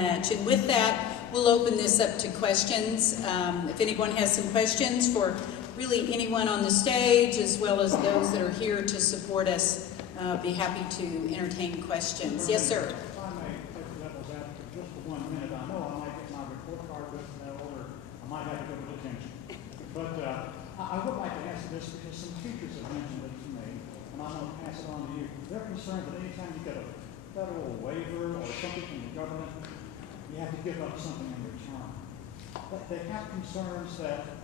much. And with that, we'll open this up to questions. If anyone has some questions for really anyone on the stage, as well as those that are here to support us, be happy to entertain questions. Yes, sir. If I may take the devil's advocate just for 1 minute, I know I might get my report card with that order. I might have to go to detention. But I would like to ask this because some teachers have mentioned it to me, and I'm going to pass it on to you. They're concerned that anytime you get a federal waiver or something from the government, you have to give up something in return. But they have concerns that,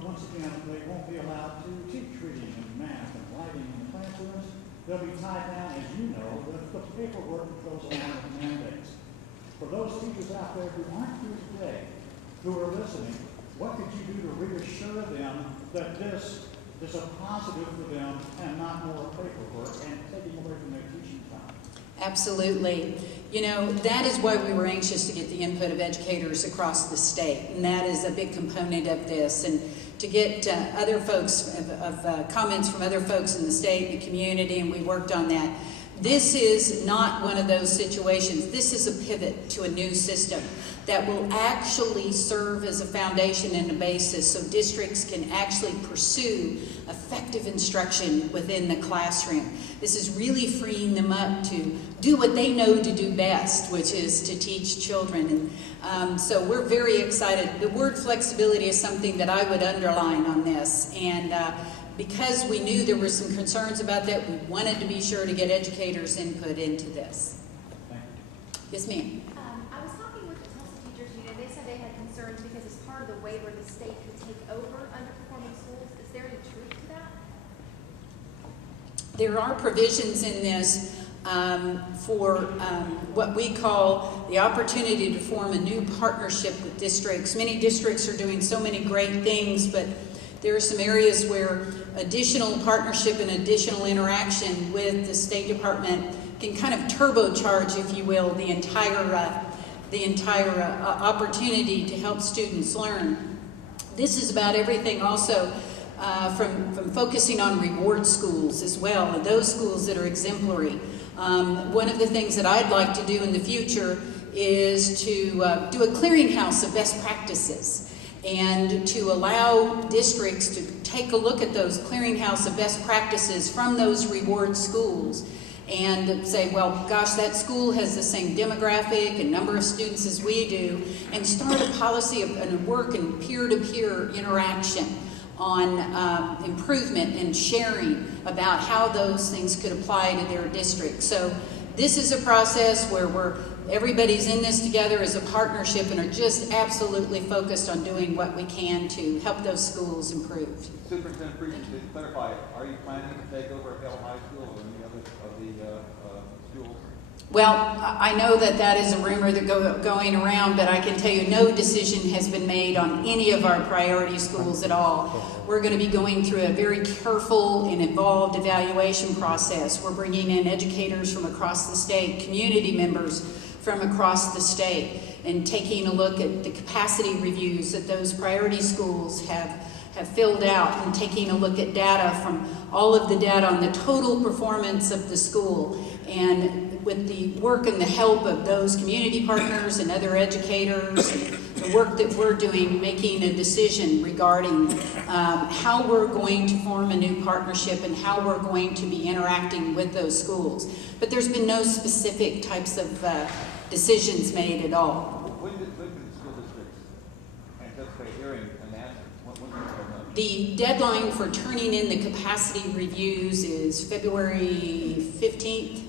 once again, they won't be allowed to teach reading and math and writing in the classrooms. They'll be tied down, as you know, with the paperwork that goes along with the mandates. For those teachers out there who aren't here today, who are listening, what could you do to reassure them that this is a positive for them and not more paperwork and taking away from their teaching time? Absolutely. You know, that is why we were anxious to get the input of educators across the state, and that is a big component of this. And to get other folks, comments from other folks in the state and the community, and we worked on that. This is not one of those situations. This is a pivot to a new system that will actually serve as a foundation and a basis so districts can actually pursue effective instruction within the classroom. This is really freeing them up to do what they know to do best, which is to teach children. And so we're very excited. The word flexibility is something that I would underline on this. And because we knew there were some concerns about that, we wanted to be sure to get educators' input into this. Thank you. Yes, ma'am. I was talking with the Tulsa Teachers Union. They said they had concerns because as part of the waiver, the state could take over underperforming schools. Is there any truth to that? There are provisions in this for what we call the opportunity to form a new partnership with districts. Many districts are doing so many great things, but there are some areas where additional partnership and additional interaction with the State Department can kind of turbocharge, if you will, the entire opportunity to help students learn. This is about everything also from focusing on reward schools as well, and those schools that are exemplary. One of the things that I'd like to do in the future is to do a clearinghouse of best practices, and to allow districts to take a look at those clearinghouse of best practices from those reward schools and say, well, gosh, that school has the same demographic and number of students as we do, and start a policy and work and peer-to-peer interaction on improvement and sharing about how those things could apply to their district. So this is a process where everybody's in this together as a partnership and are just absolutely focused on doing what we can to help those schools improve. Superintendent, to clarify, are you planning to take over Hill High School or any other of the schools? Well, I know that is a rumor that going around, but I can tell you no decision has been made on any of our priority schools at all. We're going to be going through a very careful and involved evaluation process. We're bringing in educators from across the state, community members from across the state, and taking a look at the capacity reviews that those priority schools have filled out, and taking a look at data from all of the data on the total performance of the school. And with the work and the help of those community partners and other educators, and the work that we're doing, making a decision regarding how we're going to form a new partnership and how we're going to be interacting with those schools. But there's been no specific types of decisions made at all. When did the school districts anticipate hearing an answer? The deadline for turning in the capacity reviews is February 15th.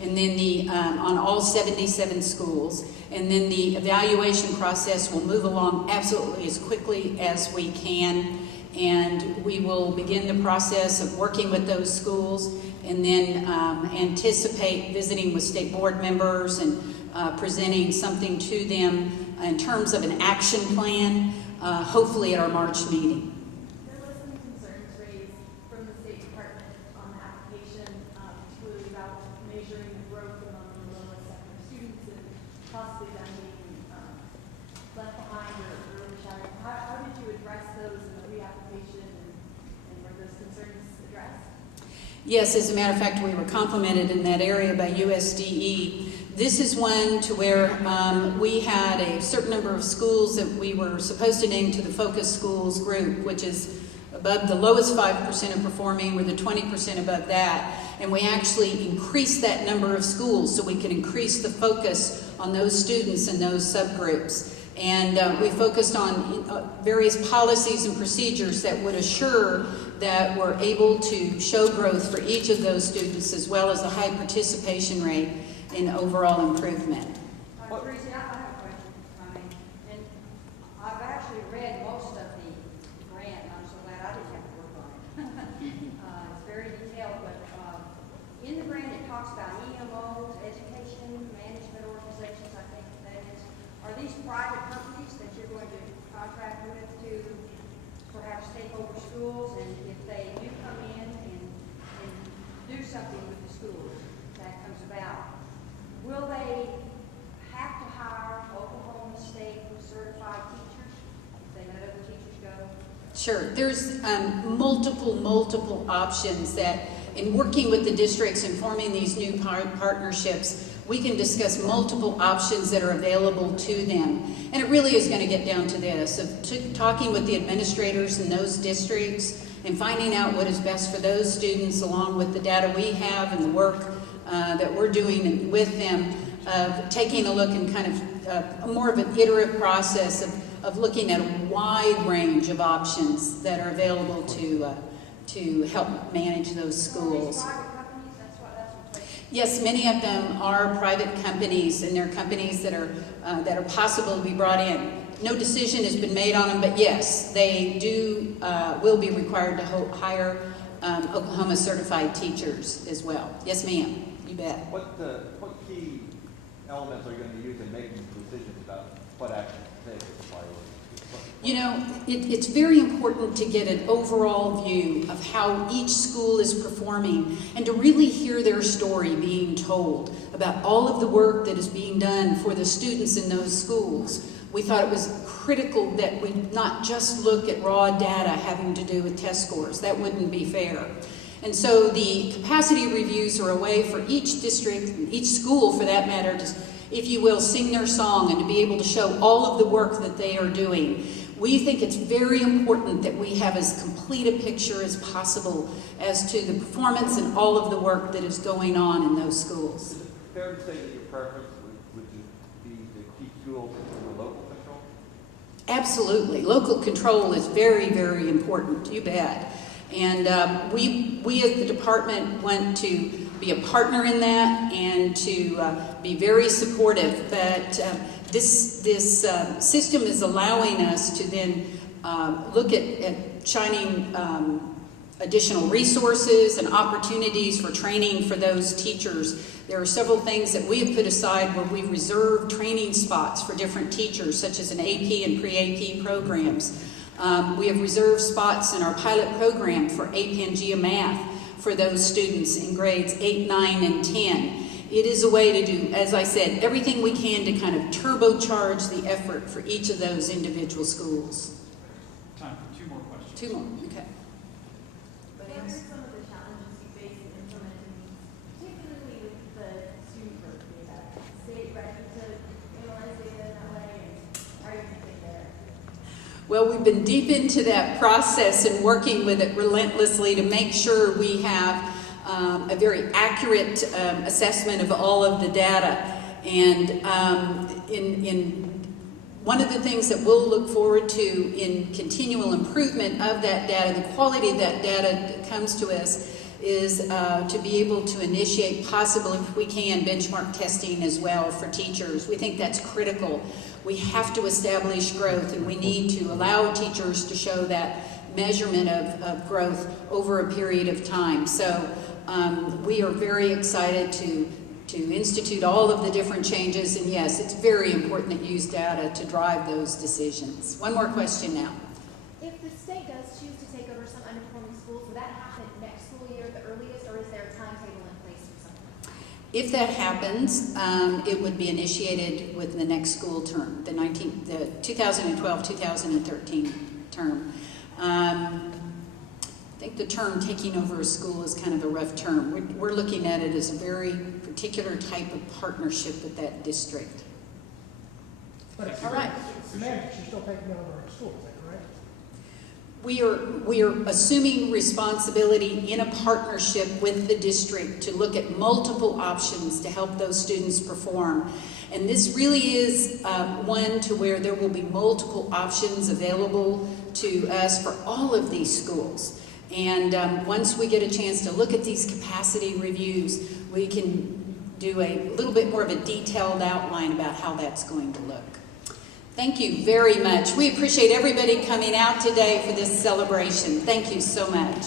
And then on all 77 schools. And then the evaluation process will move along absolutely as quickly as we can. And we will begin the process of working with those schools, and then anticipate visiting with state board members and presenting something to them in terms of an action plan, hopefully at our March meeting. There were some concerns raised from the State Department on the application, particularly about measuring the growth among the lowest sector students and possibly them being left behind or early shadowed. How did you address those in the reapplication, and were those concerns addressed? Yes, as a matter of fact, we were complimented in that area by USDE. This is one to where we had a certain number of schools that we were supposed to name to the focus schools group, which is above the lowest 5% of performing, we're the 20% above that. And we actually increased that number of schools so we could increase the focus on those students and those subgroups. And we focused on various policies and procedures that would assure that we're able to show growth for each of those students, as well as a high participation rate in overall improvement. Barresi, I have a question. And I've actually read most of the grant, and I'm so glad I didn't have to work on it. It's very detailed, but in the grant it talks about EMOs, education management organizations, I think that is. Are these private companies that you're going to contract with to perhaps take over schools? And if they do come in and do something with the schools that comes about, will they have to hire Oklahoma State certified teachers? They let other teachers go? Sure. There's multiple options that, in working with the districts and forming these new partnerships, we can discuss multiple options that are available to them. And it really is going to get down to this, of talking with the administrators in those districts and finding out what is best for those students, along with the data we have and the work that we're doing with them, of taking a look and kind of more of an iterative process of looking at a wide range of options that are available to help manage those schools. So are these private companies? That's what Yes, many of them are private companies, and they're companies that are possible to be brought in. No decision has been made on them, but yes, they will be required to hire Oklahoma certified teachers as well. Yes, ma'am. You bet. What key elements are you going to use in making decisions about what action to take as a priority? You know, it's very important to get an overall view of how each school is performing and to really hear their story being told about all of the work that is being done for the students in those schools. We thought it was critical that we not just look at raw data having to do with test scores. That wouldn't be fair. And so the capacity reviews are a way for each district, each school for that matter, to, if you will, sing their song and to be able to show all of the work that they are doing. We think it's very important that we have as complete a picture as possible as to the performance and all of the work that is going on in those schools. Is it fair to say that your preference would be to keep schools under local control? Absolutely. Local control is very, very important. You bet. And we as the department want to be a partner in that and to be very supportive. But this system is allowing us to then look at shining additional resources and opportunities for training for those teachers. There are several things that we have put aside where we reserve training spots for different teachers, such as an AP and pre-AP programs. We have reserved spots in our pilot program for AP and Geomath for those students in grades 8, 9, and 10. It is a way to do, as I said, everything we can to kind of turbocharge the effort for each of those individual schools. Time for 2 more questions. 2 more, okay. What are some of the challenges you face in implementing these, particularly with the student growth data? Is the state ready to analyze data in that way, and how are you going to take there? Well, we've been deep into that process and working with it relentlessly to make sure we have a very accurate assessment of all of the data. And in one of the things that we'll look forward to in continual improvement of that data, the quality of that data that comes to us, is to be able to initiate, possibly if we can, benchmark testing as well for teachers. We think that's critical. We have to establish growth, and we need to allow teachers to show that measurement of growth over a period of time. So we are very excited to institute all of the different changes, and yes, it's very important that you use data to drive those decisions. One more question now. If the state does choose to take over some underperforming schools, will that happen next school year at the earliest, or is there a timetable in place for something? If that happens, it would be initiated within the next school term, the 2012-2013 term. think the term taking over a school is kind of a rough term. We're looking at it as a very particular type of partnership with that district. But All right. semantics, you're still taking over a school, is that correct? We are assuming responsibility in a partnership with the district to look at multiple options to help those students perform. And this really is one to where there will be multiple options available to us for all of these schools. And once we get a chance to look at these capacity reviews, we can do a little bit more of a detailed outline about how that's going to look. Thank you very much. We appreciate everybody coming out today for this celebration. Thank you so much.